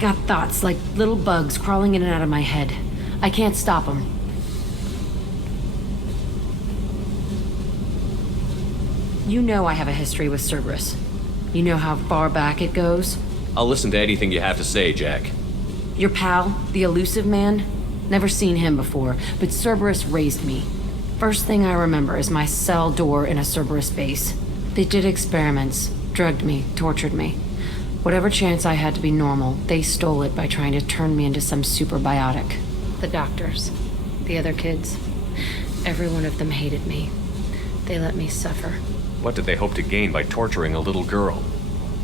got thoughts like little bugs crawling in and out of my head. I can't stop them. You know I have a history with Cerberus. You know how far back it goes? I'll listen to anything you have to say, Jack. Your pal, the elusive man? Never seen him before, but Cerberus raised me. First thing I remember is my cell door in a Cerberus base. They did experiments, drugged me, tortured me. Whatever chance I had to be normal, they stole it by trying to turn me into some superbiotic. The doctors, the other kids, every one of them hated me. They let me suffer. What did they hope to gain by torturing a little girl?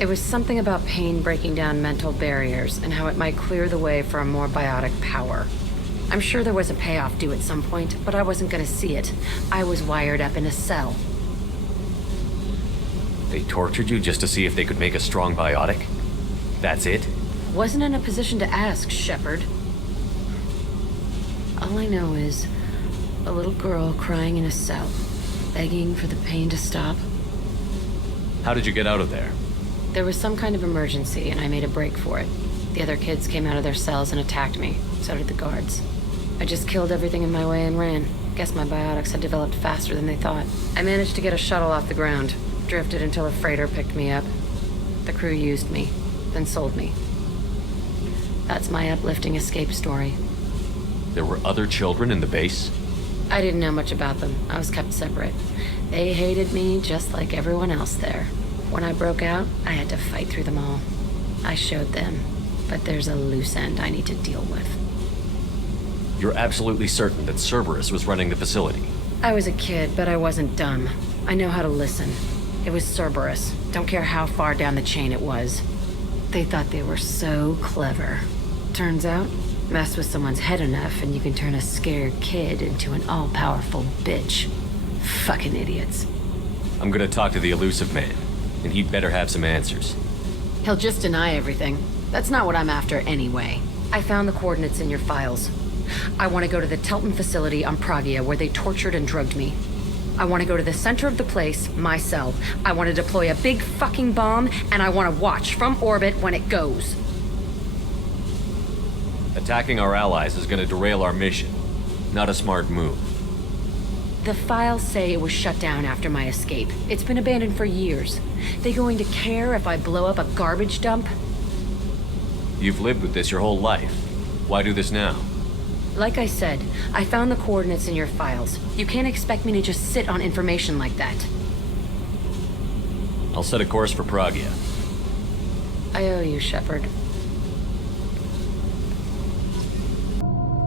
It was something about pain breaking down mental barriers and how it might clear the way for a more biotic power. I'm sure there was a payoff due at some point, but I wasn't gonna see it. I was wired up in a cell. They tortured you just to see if they could make a strong biotic? That's it? Wasn't in a position to ask, Shepard. All I know is a little girl crying in a cell, begging for the pain to stop. How did you get out of there? There was some kind of emergency, and I made a break for it. The other kids came out of their cells and attacked me. So did the guards. I just killed everything in my way and ran. Guess my biotics had developed faster than they thought. I managed to get a shuttle off the ground. Drifted until a freighter picked me up. The crew used me, then sold me. That's my uplifting escape story. There were other children in the base? I didn't know much about them. I was kept separate. They hated me just like everyone else there. When I broke out, I had to fight through them all. I showed them, but there's a loose end I need to deal with. You're absolutely certain that Cerberus was running the facility? I was a kid, but I wasn't dumb. I know how to listen. It was Cerberus. Don't care how far down the chain it was. They thought they were so clever. Turns out, mess with someone's head enough and you can turn a scared kid into an all-powerful bitch. Fucking idiots. I'm gonna talk to the elusive man, and he'd better have some answers. He'll just deny everything. That's not what I'm after anyway. I found the coordinates in your files. I want to go to the Telton facility on Pragia where they tortured and drugged me. I want to go to the center of the place, my cell. I want to deploy a big fucking bomb, and I want to watch from orbit when it goes. Attacking our allies is gonna derail our mission. Not a smart move. The files say it was shut down after my escape. It's been abandoned for years. They going to care if I blow up a garbage dump? You've lived with this your whole life. Why do this now? Like I said, I found the coordinates in your files. You can't expect me to just sit on information like that. I'll set a course for Pragia. I owe you, Shepard.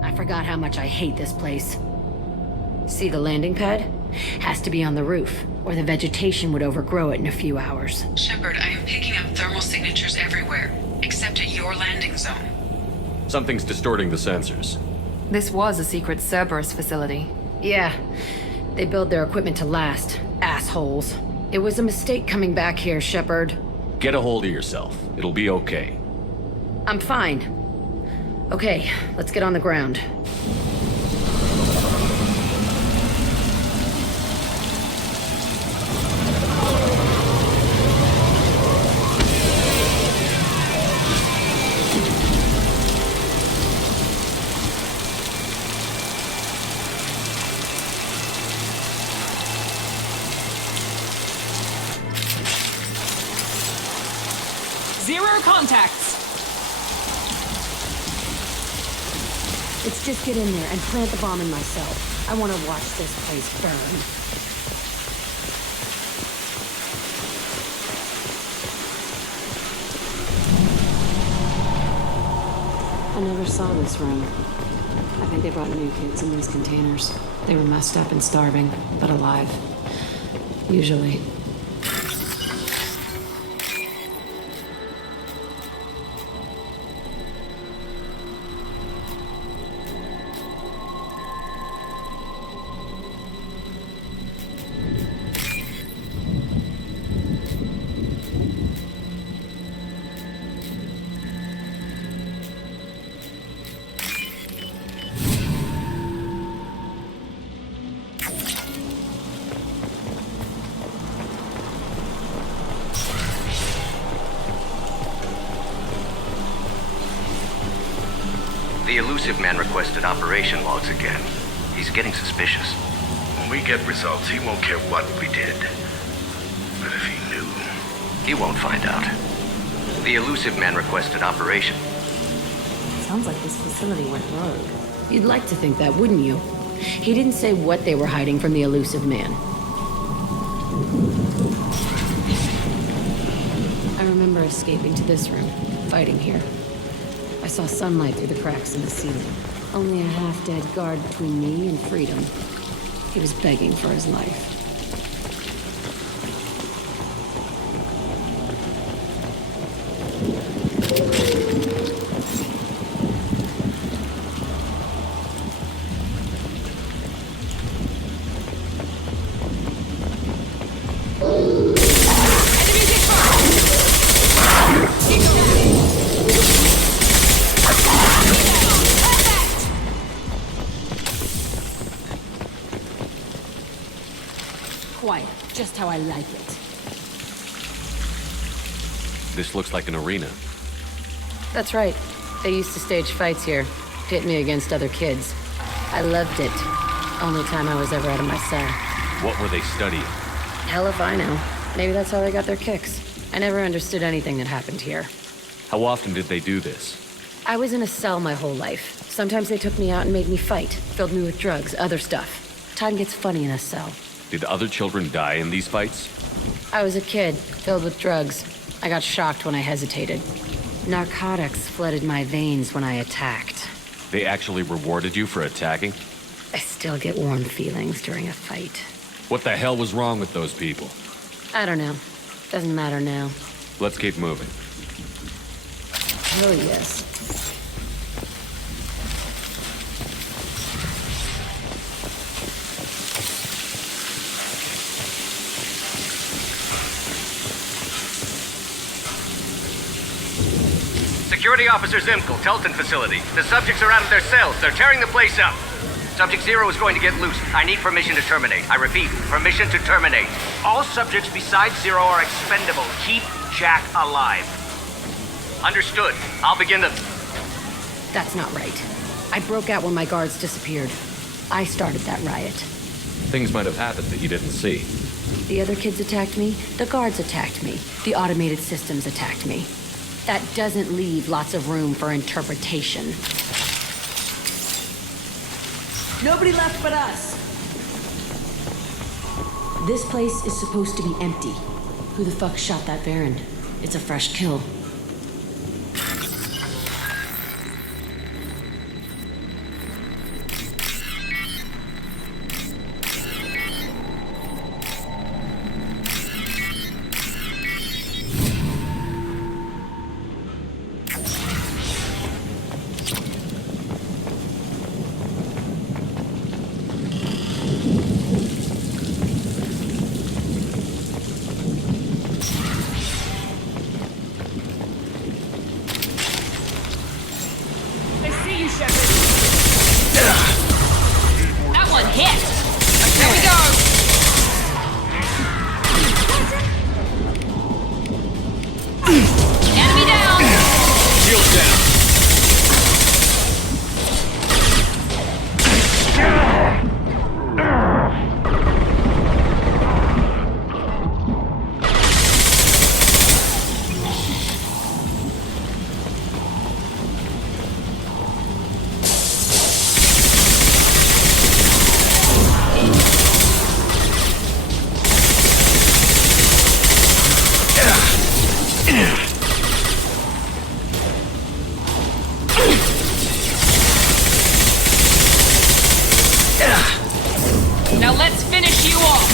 I forgot how much I hate this place. See the landing pad? Has to be on the roof, or the vegetation would overgrow it in a few hours. Shepard, I am picking up thermal signatures everywhere, except at your landing zone. Something's distorting the sensors. This was a secret Cerberus facility. Yeah, they build their equipment to last. Assholes. It was a mistake coming back here, Shepard. Get a hold of yourself. It'll be okay. I'm fine. Okay, let's get on the ground. Zero contacts! Let's just get in there and plant the bomb in my cell. I want to watch this place burn. I never saw this room. I think they brought new kids in these containers. They were messed up and starving, but alive. Usually. elusive man requested operation logs again. He's getting suspicious. When we get results, he won't care what we did. But if he knew... He won't find out. The elusive man requested operation. Sounds like this facility went rogue. You'd like to think that, wouldn't you? He didn't say what they were hiding from the elusive man. I remember escaping to this room, fighting here. I saw sunlight through the cracks in the ceiling. Only a half-dead guard between me and freedom. He was begging for his life. Quiet, just how I like it. This looks like an arena. That's right. They used to stage fights here, pit me against other kids. I loved it. Only time I was ever out of my cell. What were they studying? Hell if I know. Maybe that's how they got their kicks. I never understood anything that happened here. How often did they do this? I was in a cell my whole life. Sometimes they took me out and made me fight, filled me with drugs, other stuff. Time gets funny in a cell. Did other children die in these fights? I was a kid, filled with drugs. I got shocked when I hesitated. Narcotics flooded my veins when I attacked. They actually rewarded you for attacking? I still get warm feelings during a fight. What the hell was wrong with those people? I don't know. Doesn't matter now. Let's keep moving. Oh, yes. Security Officer Zimkel, Telton facility. The subjects are out of their cells. They're tearing the place up. Subject Zero is going to get loose. I need permission to terminate. I repeat, permission to terminate. All subjects besides Zero are expendable. Keep Jack alive. Understood. I'll begin the... That's not right. I broke out when my guards disappeared. I started that riot. Things might have happened that you didn't see. The other kids attacked me. The guards attacked me. The automated systems attacked me. That doesn't leave lots of room for interpretation. Nobody left but us. This place is supposed to be empty. Who the fuck shot that Baron? It's a fresh kill. I see you, Shepard. That one hit. Here we go. Enemy down. Shield down. Now let's finish you off.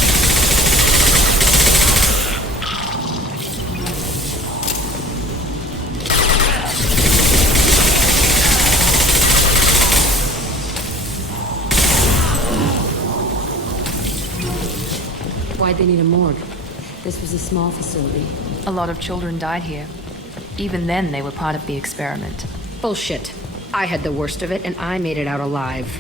Why'd they need a morgue? This was a small facility. A lot of children died here. Even then, they were part of the experiment. Bullshit. I had the worst of it, and I made it out alive.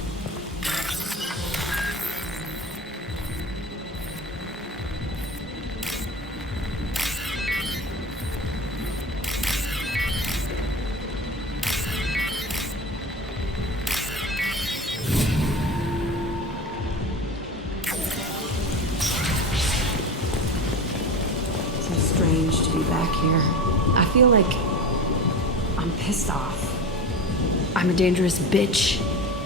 strange to be back here. I feel like I'm pissed off. I'm a dangerous bitch,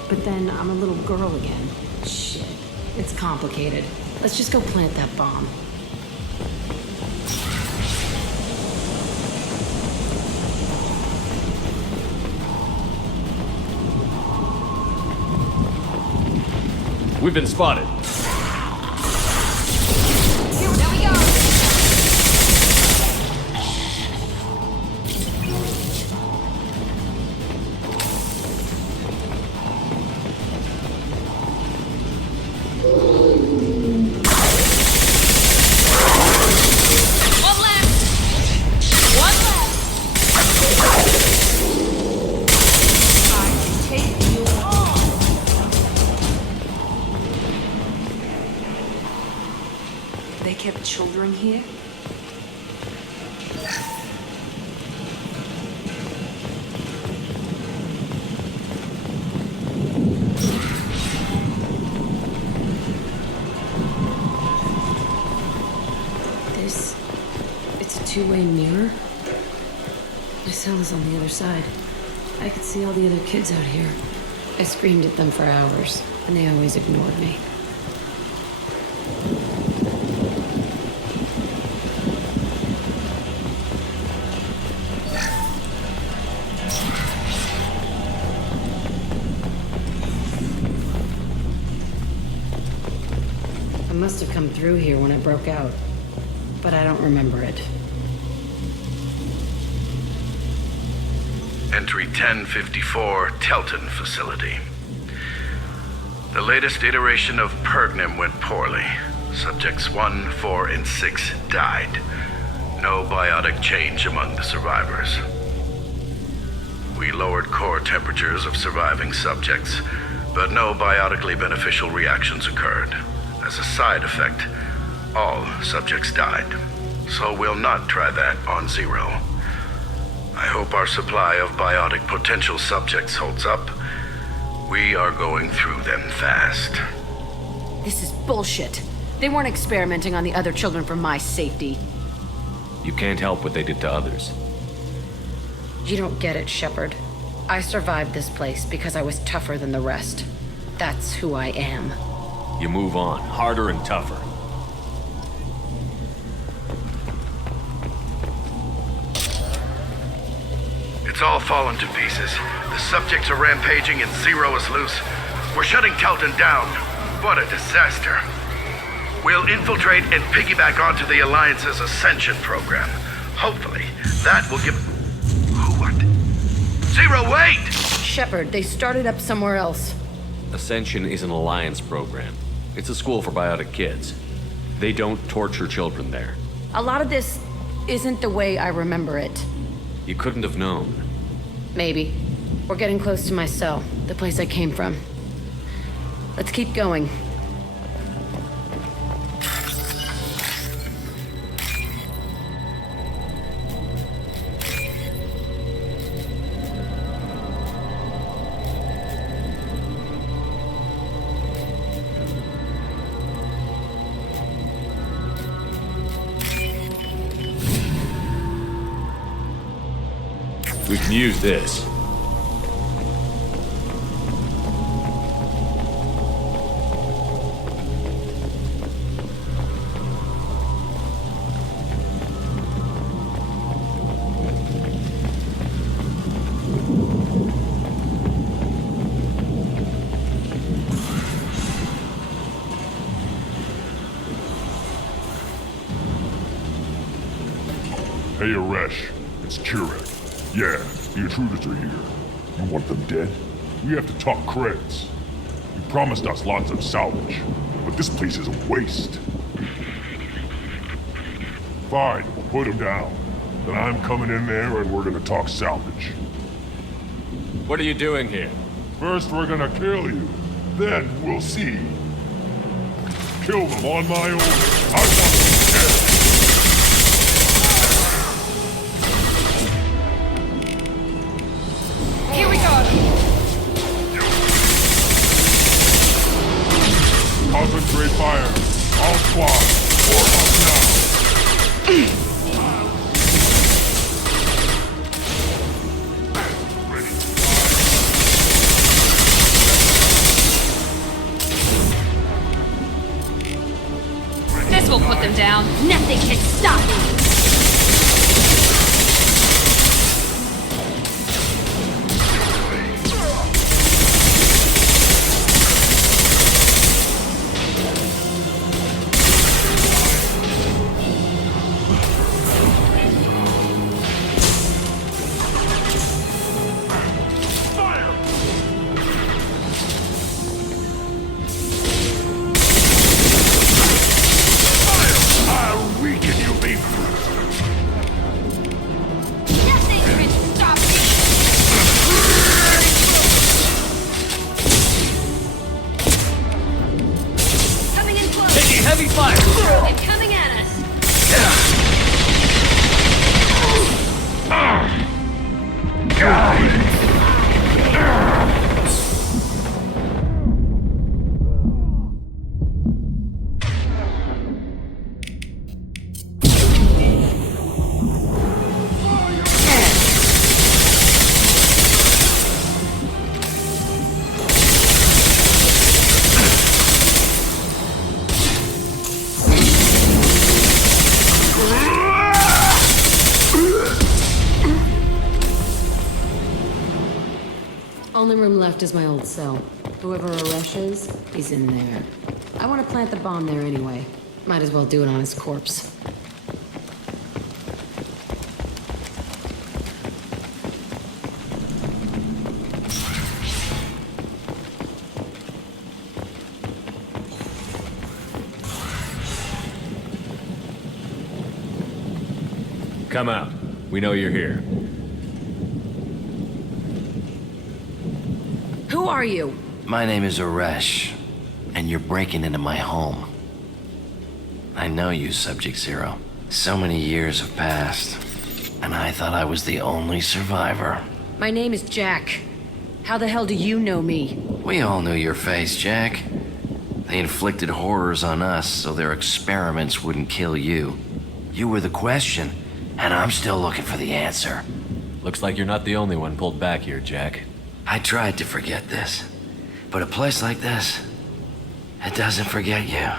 but then I'm a little girl again. Shit, it's complicated. Let's just go plant that bomb. We've been spotted. Here we go. One left. One left. I take you on. They kept children here? It's a two-way mirror. My cell is on the other side. I could see all the other kids out here. I screamed at them for hours, and they always ignored me. I must have come through here when it broke out, but I don't remember it. Entry 1054, Telton facility. The latest iteration of Pergnum went poorly. Subjects 1, 4, and 6 died. No biotic change among the survivors. We lowered core temperatures of surviving subjects, but no biotically beneficial reactions occurred. As a side effect, all subjects died. So we'll not try that on Zero. I hope our supply of biotic potential subjects holds up. We are going through them fast. This is bullshit. They weren't experimenting on the other children for my safety. You can't help what they did to others. You don't get it, Shepard. I survived this place because I was tougher than the rest. That's who I am. You move on, harder and tougher. It's all fallen to pieces. The subjects are rampaging and Zero is loose. We're shutting Telton down. What a disaster. We'll infiltrate and piggyback onto the Alliance's Ascension program. Hopefully, that will give... What? Zero, wait! Shepard, they started up somewhere else. Ascension is an Alliance program. It's a school for biotic kids. They don't torture children there. A lot of this isn't the way I remember it. You couldn't have known. Maybe. We're getting close to my cell, the place I came from. Let's keep going. We can use this. Hey, Aresh. It's Kurek. Yeah, the intruders are here. You want them dead? We have to talk creds. You promised us lots of salvage, but this place is a waste. Fine, we'll put them down. Then I'm coming in there and we're gonna talk salvage. What are you doing here? First we're gonna kill you, then we'll see. Kill them on my own. I want them dead. Here we go. Concentrate fire. All squad. Form up now. This will put them down. Nothing can stop me! Nothing can stop me. Coming in close. Taking heavy fire! They're coming at us. Only room left is my old cell. Whoever Aresh is, he's in there. I want to plant the bomb there anyway. Might as well do it on his corpse. Come out. We know you're here. Who are you? My name is Aresh, and you're breaking into my home. I know you, Subject Zero. So many years have passed, and I thought I was the only survivor. My name is Jack. How the hell do you know me? We all knew your face, Jack. They inflicted horrors on us so their experiments wouldn't kill you. You were the question, and I'm still looking for the answer. Looks like you're not the only one pulled back here, Jack. I tried to forget this, but a place like this, it doesn't forget you.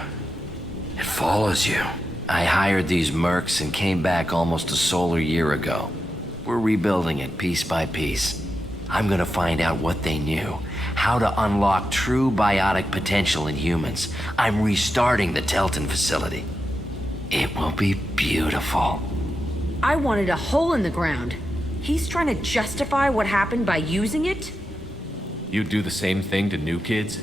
It follows you. I hired these mercs and came back almost a solar year ago. We're rebuilding it piece by piece. I'm gonna find out what they knew, how to unlock true biotic potential in humans. I'm restarting the Telton facility. It will be beautiful. I wanted a hole in the ground. He's trying to justify what happened by using it? You'd do the same thing to new kids?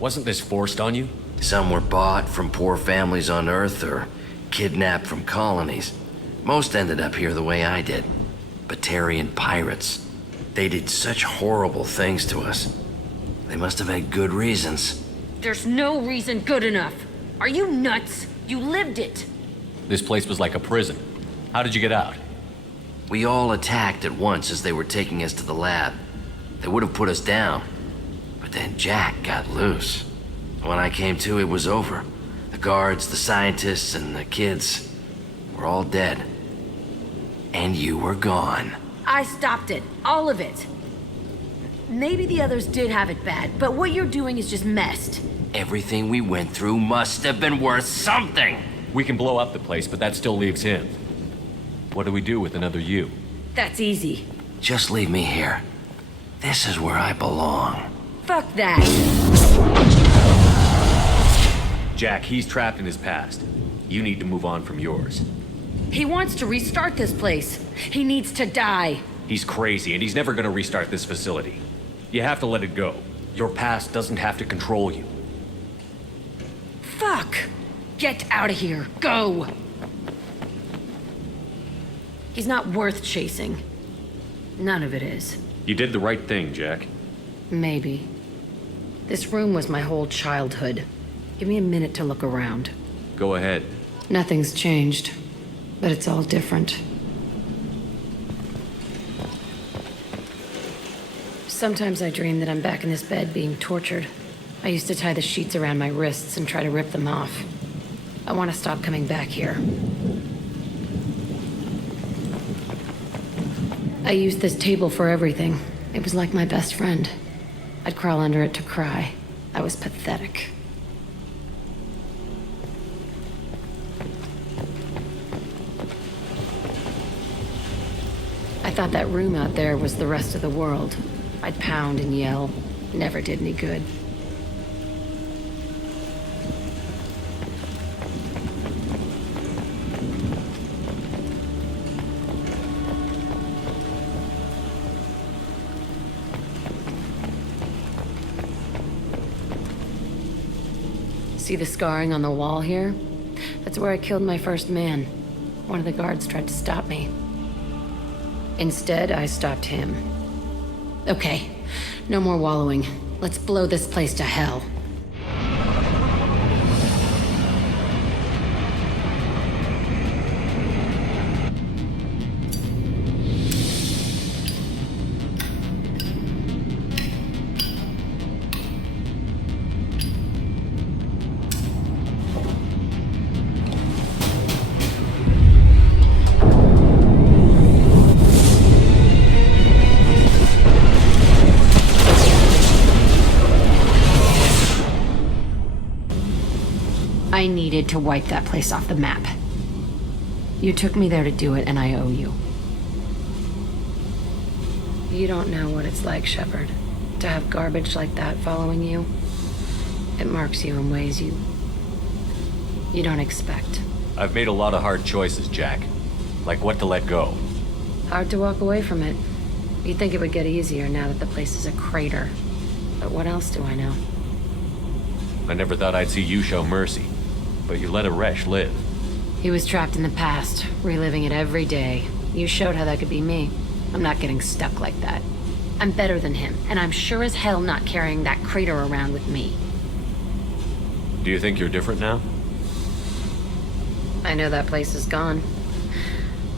Wasn't this forced on you? Some were bought from poor families on Earth or kidnapped from colonies. Most ended up here the way I did. Batarian pirates. They did such horrible things to us. They must have had good reasons. There's no reason good enough. Are you nuts? You lived it. This place was like a prison. How did you get out? We all attacked at once as they were taking us to the lab. They would have put us down. But then Jack got loose. When I came to, it was over. The guards, the scientists, and the kids were all dead. And you were gone. I stopped it. All of it. Maybe the others did have it bad, but what you're doing is just messed. Everything we went through must have been worth something. We can blow up the place, but that still leaves him. What do we do with another you? That's easy. Just leave me here. This is where I belong. Fuck that. Jack, he's trapped in his past. You need to move on from yours. He wants to restart this place. He needs to die. He's crazy, and he's never gonna restart this facility. You have to let it go. Your past doesn't have to control you. Fuck. Get out of here. Go. He's not worth chasing. None of it is. You did the right thing, Jack. Maybe. This room was my whole childhood. Give me a minute to look around. Go ahead. Nothing's changed, but it's all different. Sometimes I dream that I'm back in this bed being tortured. I used to tie the sheets around my wrists and try to rip them off. I want to stop coming back here. I used this table for everything. It was like my best friend. I'd crawl under it to cry. I was pathetic. thought that room out there was the rest of the world. I'd pound and yell. Never did any good. See the scarring on the wall here? That's where I killed my first man. One of the guards tried to stop me. Instead, I stopped him. Okay, no more wallowing. Let's blow this place to hell. I needed to wipe that place off the map. You took me there to do it, and I owe you. You don't know what it's like, Shepard, to have garbage like that following you. It marks you in ways you don't expect. I've made a lot of hard choices, Jack. Like what to let go. Hard to walk away from it. You'd think it would get easier now that the place is a crater. But what else do I know? I never thought I'd see you show mercy. But you let a wretch live. He was trapped in the past, reliving it every day. You showed how that could be me. I'm not getting stuck like that. I'm better than him, and I'm sure as hell not carrying that crater around with me. Do you think you're different now? I know that place is gone.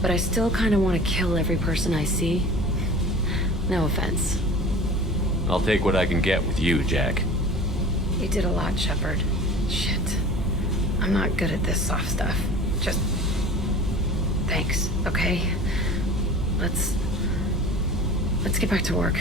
But I still kind of want to kill every person I see. No offense. I'll take what I can get with you, Jack. You did a lot, Shepard. Shit. I'm not good at this soft stuff. Just... thanks, okay? Let's get back to work.